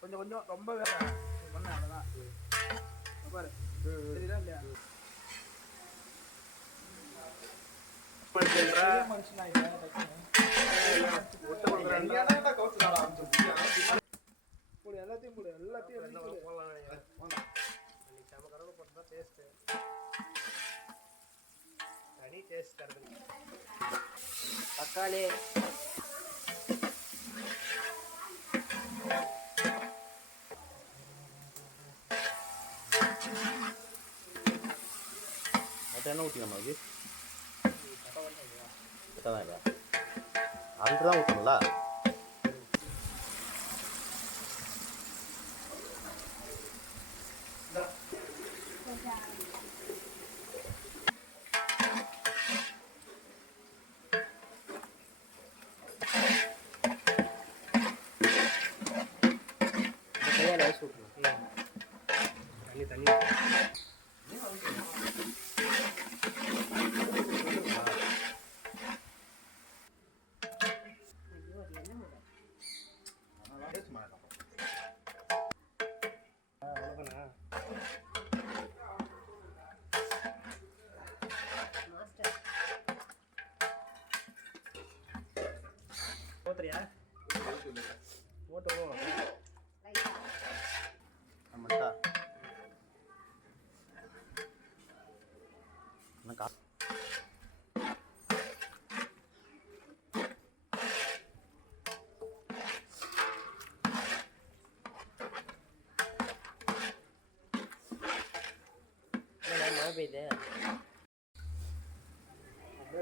கொஞ்சம் கொஞ்சம் ரொம்ப வேலை பண்ண அவ்வளோதான் பாரு சரிதா இல்லையா மனுஷனா எல்லாத்தையும் போடு எல்லாத்தையும் தனி டேஸ்ட் தருது தக்காளி என்ன ஊற்றிக்கணும் அது தான் இல்லையா அதுக்கு தான் ஊற்றணும்ல தண்ணி போத்துறியா போட்டோம் ஆமாட்டா என்னக்கா மழை பெய்யுது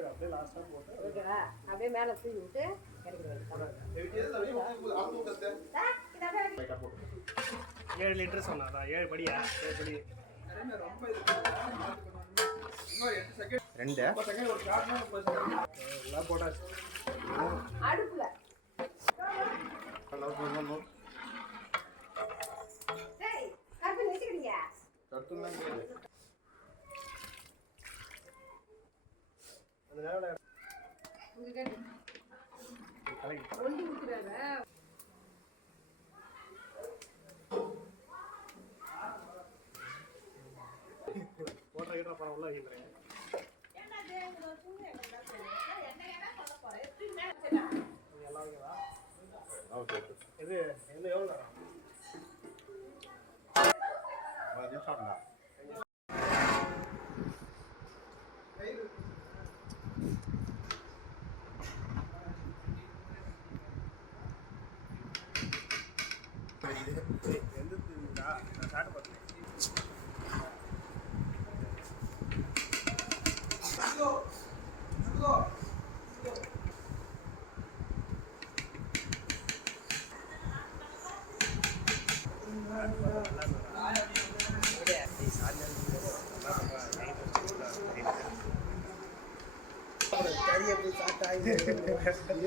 அப்படியே லாஸ்ட்டாக போட்டு அப்படியே மேலே தூக்கி விட்டு கிடைக்கிறது 7 லிட்டர் சொன்னா 7 படியா 7 படி ரெண்டு எல்லாம் போட்டாச்சு அடுப்புல போட்டோ கிட்ட அப்புறம் உள்ள வைக்கிறேன் ஓகே இது எவ்வளோ எவ்வளோ சாப்பிடா எந்த நான் சாப்பிட்டு பார்த்தேன் கறி எப்படி சாப்பிட்டா